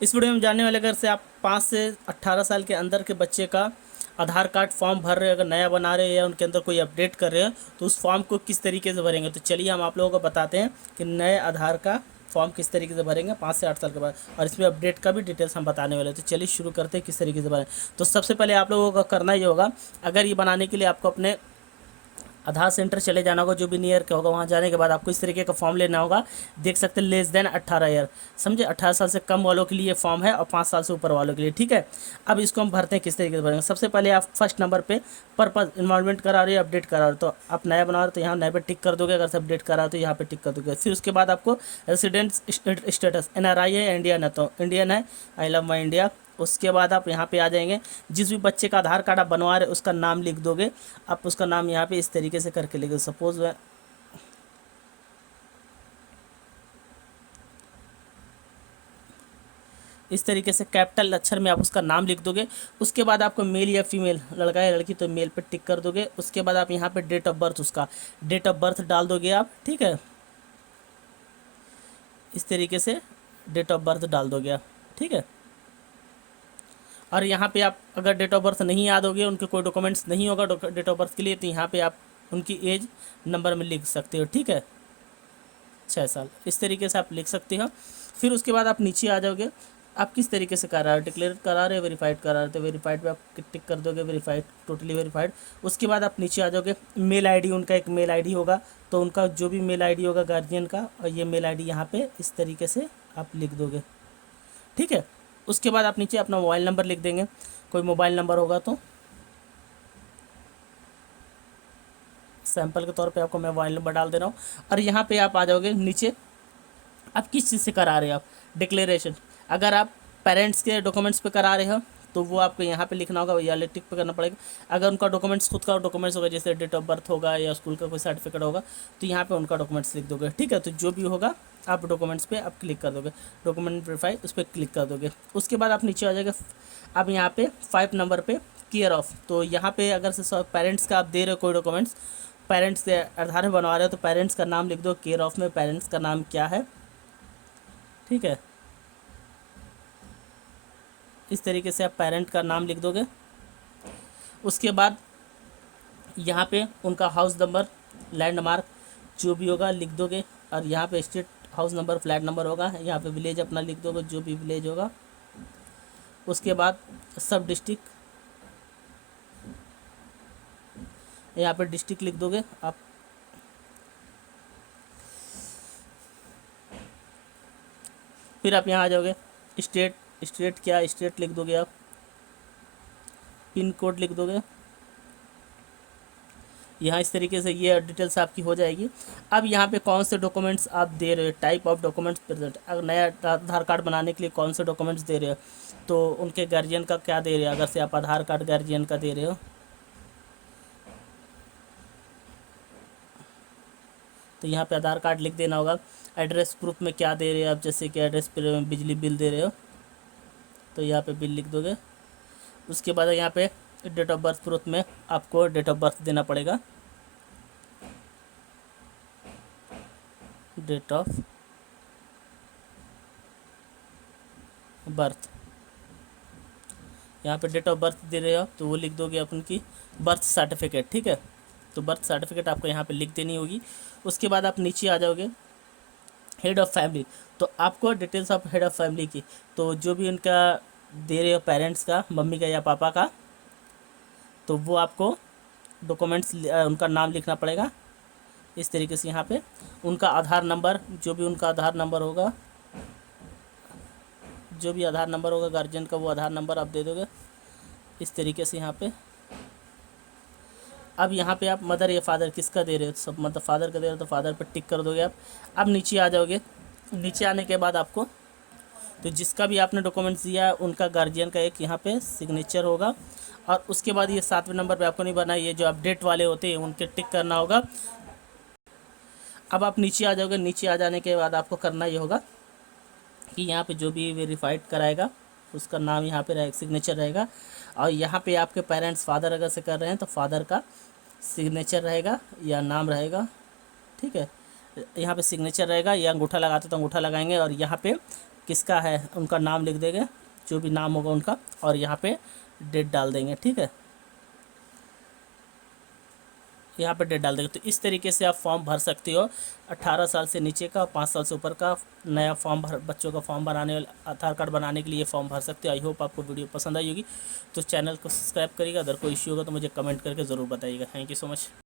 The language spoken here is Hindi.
इस वीडियो में जानने वाले, अगर से आप 5 से 18 साल के अंदर के बच्चे का आधार कार्ड फॉर्म भर रहे हैं, अगर नया बना रहे हैं या उनके अंदर कोई अपडेट कर रहे हैं, तो उस फॉर्म को किस तरीके से भरेंगे। तो चलिए हम आप लोगों को बताते हैं कि नए आधार का फॉर्म किस तरीके से भरेंगे 5 से 8 साल के बाद, और इसमें अपडेट का भी डिटेल्स हम बताने वाले हैं। तो चलिए शुरू करते हैं किस तरीके से भरें। तो सबसे पहले आप लोगों को करना ये होगा, अगर ये बनाने के लिए आपको अपने आधार सेंटर चले जाना होगा, जो भी नियर का होगा। वहाँ जाने के बाद आपको इस तरीके का फॉर्म लेना होगा। देख सकते हैं, लेस देन 18 ईयर, समझे, 18 साल से कम वालों के लिए फॉर्म है और 5 साल से ऊपर वालों के लिए, ठीक है। अब इसको हम भरते हैं किस तरीके से भरेंगे। सबसे पहले आप फर्स्ट नंबर पे पर्पज इन्वॉल्वमेंट करा रहे हो, अपडेट करा रहे हो, तो आप नया बना रहे हो तो यहाँ नए पे टिक कर दोगे। अगर से अपडेट करा रहे हो तो यहाँ पे टिक कर दोगे। फिर उसके बाद आपको रेसिडेंस स्टेटस, NRI है, इंडियन है तो इंडियन है, आई लव माई इंडिया। उसके बाद आप यहाँ पे आ जाएंगे, जिस भी बच्चे का आधार कार्ड आप बनवा रहे उसका नाम लिख दोगे। आप उसका नाम यहाँ पे इस तरीके से करके लिखो। सपोज इस तरीके से कैपिटल अक्षर में आप उसका नाम लिख दोगे। उसके बाद आपको मेल या फीमेल, लड़का या लड़की, तो मेल पे टिक कर दोगे। उसके बाद आप यहाँ पे डेट ऑफ बर्थ, उसका डेट ऑफ बर्थ डाल दोगे आप, ठीक है। इस तरीके से डेट ऑफ बर्थ डाल दोगे आप, ठीक है। और यहाँ पे आप अगर डेट ऑफ बर्थ नहीं याद होगी, उनके कोई डॉक्यूमेंट्स नहीं होगा डेट ऑफ बर्थ के लिए, तो यहाँ पे आप उनकी एज नंबर में लिख सकते हो, ठीक है, 6 साल। इस तरीके से आप लिख सकते हो। फिर उसके बाद आप नीचे आ जाओगे, आप किस तरीके से करा रहे हो, डिक्लेयर करा रहे हो, वेरीफाइड करा रहे हो, तो वेरीफाइड पे आप टिक कर दोगे, वेरीफाइड, टोटली वेरीफाइड। उसके बाद आप नीचे आ जाओगे, मेल आईडी, उनका एक मेल आईडी होगा, तो उनका जो भी मेल आईडी होगा गार्जियन का, और ये मेल आईडी यहाँ पे इस तरीके से आप लिख दोगे, ठीक है। उसके बाद आप नीचे अपना मोबाइल नंबर लिख देंगे, कोई मोबाइल नंबर होगा तो। सैंपल के तौर पे आपको मैं मोबाइल नंबर डाल दे रहा हूँ। और यहाँ पे आप आ जाओगे नीचे, आप किस चीज़ से करा रहे हो आप डिक्लेरेशन। अगर आप पेरेंट्स के डॉक्यूमेंट्स पे करा रहे हो तो वो आपको यहाँ पे लिखना होगा या टिक पे करना पड़ेगा। अगर उनका डॉक्यूमेंट्स, खुद का डॉक्यूमेंट्स होगा, जैसे डेट ऑफ बर्थ होगा या स्कूल का कोई सर्टिफिकेट होगा, तो यहाँ पे उनका डॉक्यूमेंट्स लिख दोगे, ठीक है। तो जो भी होगा आप डॉक्यूमेंट्स पे आप क्लिक कर दोगे, डॉक्यूमेंट वेरीफाई, उस पर क्लिक कर दोगे। उसके बाद आप नीचे आ जाएगा, आप यहाँ पे 5 नंबर पे केयर ऑफ़, तो यहाँ पे अगर से पेरेंट्स का आप दे रहे हो कोई डॉक्यूमेंट्स, पेरेंट्स के आधार में बनवा रहे हो, तो पेरेंट्स का नाम लिख दो। केयर ऑफ़ में पेरेंट्स का नाम क्या है, ठीक है। इस तरीके से आप पेरेंट का नाम लिख दोगे। उसके बाद यहाँ पे उनका हाउस नंबर, लैंडमार्क जो भी होगा लिख दोगे। और यहाँ पे state, house number, flat number होगा। यहाँ पे विलेज अपना लिख दोगे, जो भी विलेज होगा। उसके बाद सब डिस्ट्रिक्ट, यहाँ पे डिस्ट्रिक्ट लिख दोगे आप। फिर आप यहाँ आ जाओगे, स्टेट, स्टेट क्या, स्टेट लिख दोगे आप। पिन कोड लिख दोगे यहाँ। इस तरीके से ये डिटेल्स आपकी हो जाएगी। अब यहाँ पे कौन से डॉक्यूमेंट्स आप दे रहे हो, टाइप ऑफ डॉक्यूमेंट्स प्रेजेंट, अगर नया आधार कार्ड बनाने के लिए कौन से डॉक्यूमेंट्स दे रहे हो, तो उनके गार्जियन का क्या दे रहे हो। अगर से आप आधार कार्ड गार्जियन का दे रहे हो तो यहाँ पे आधार कार्ड लिख देना होगा। एड्रेस प्रूफ में क्या दे रहे हो आप, जैसे कि एड्रेस पर बिजली बिल दे रहे हो तो यहाँ पे बिल लिख दोगे। उसके बाद यहाँ पे डेट ऑफ बर्थ प्रूफ में आपको डेट ऑफ बर्थ देना पड़ेगा, डेट ऑफ बर्थ। यहाँ पे डेट ऑफ बर्थ दे रहे हो तो वो लिख दोगे आप उनकी बर्थ सर्टिफिकेट, ठीक है। तो बर्थ सर्टिफिकेट आपको यहाँ पे लिख देनी होगी। उसके बाद आप नीचे आ जाओगे, हेड ऑफ़ फैमिली, तो आपको details of head of family की, तो जो भी उनका दे रहे हो पेरेंट्स का, मम्मी का या पापा का, तो वो आपको डॉक्यूमेंट्स, उनका नाम लिखना पड़ेगा इस तरीके से। यहाँ पे उनका आधार नंबर, जो भी उनका आधार नंबर होगा, जो भी आधार नंबर होगा गार्जियन का, वो आधार नंबर आप दे दोगे इस तरीके से यहाँ पे। अब यहाँ पे आप मदर या फादर किसका दे रहे हो, सब मतलब फादर का दे रहे हो तो फादर पर टिक कर दोगे आप। अब नीचे आ जाओगे, नीचे आने के बाद आपको, तो जिसका भी आपने डॉक्यूमेंट्स दिया है उनका गार्जियन का एक यहाँ पे सिग्नेचर होगा। और उसके बाद ये 7वें नंबर पे आपको नहीं बनाना, ये जो अपडेट वाले होते हैं उनके टिक करना होगा। अब आप नीचे आ जाओगे, नीचे आ जाने के बाद आपको करना ये होगा कि यहाँ पे जो भी वेरीफाइड कराएगा उसका नाम यहाँ पे रहेगा, सिग्नेचर रहेगा। और यहाँ पे आपके पेरेंट्स फादर अगर से कर रहे हैं तो फादर का सिग्नेचर रहेगा या नाम रहेगा, ठीक है। यहाँ पे सिग्नेचर रहेगा या अंगूठा लगाते तो अंगूठा लगाएंगे। और यहाँ पे किसका है उनका नाम लिख देंगे, जो भी नाम होगा उनका, और यहाँ पे डेट डाल देंगे। ठीक है, यहाँ पे डेट डाल देंगे। तो इस तरीके से आप फॉर्म भर सकते हो। 18 साल से नीचे का, 5 साल से ऊपर का नया फॉर्म भर, बच्चों का फॉर्म बनाने, आधार कार्ड बनाने के लिए फॉर्म भर सकते हो। आई होप आपको वीडियो पसंद आई होगी। तो चैनल को सब्सक्राइब करिएगा। अगर कोई इश्यू होगा तो मुझे कमेंट करके ज़रूर बताइएगा। Thank you so much.